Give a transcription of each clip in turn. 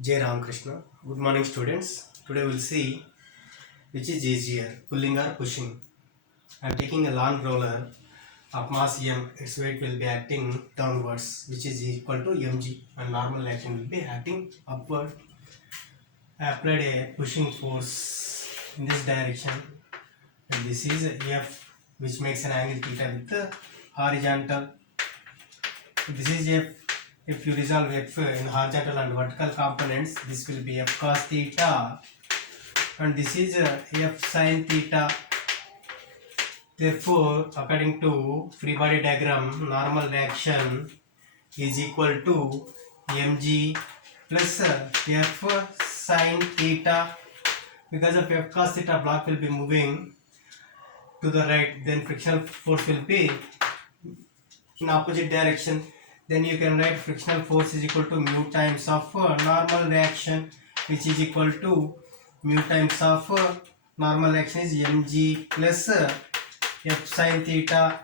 Jai Ramakrishna. Good morning, students. Today we'll see which is easier, pulling or pushing. I am taking a long roller of mass m. Its weight will be acting downwards, which is equal to mg, and normal action will be acting upward. I applied a pushing force in this direction, and this is F, which makes an angle theta with the horizontal. This is F. If you resolve F in horizontal and vertical components, this will be F cos theta, and this is F sin theta. Therefore, according to free body diagram, normal reaction is equal to mg plus F sin theta. Because of F cos theta, block will be moving to the right, then frictional force will be in opposite direction. Then you can write frictional force is equal to mu times of normal reaction, which is equal to mu times of normal reaction is mg plus F sin theta.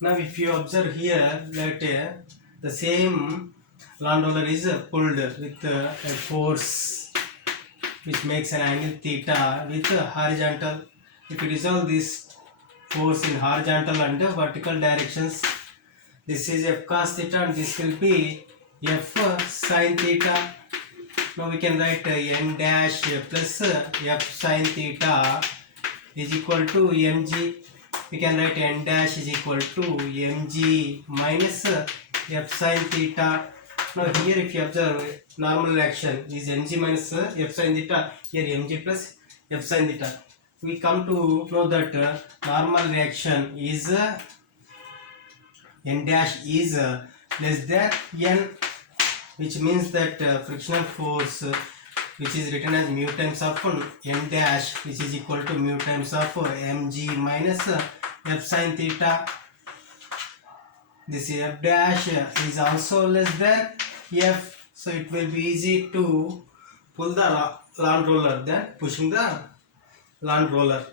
Now if you observe here that the same lawn roller is pulled with a force which makes an angle theta with horizontal. If you resolve this force in horizontal and vertical directions, this is F cos theta and this will be F sin theta. Now we can write n dash plus F sin theta is equal to mg. We can write n dash is equal to mg minus F sin theta. Now here if you observe normal reaction is mg minus F sin theta, here mg plus F sin theta. We come to know that normal reaction is n dash is less than n, which means that frictional force which is written as mu times of n dash, which is equal to mu times of mg minus F sin theta. This F dash is also less than F, so it will be easy to pull the lawn roller than pushing the lawn roller.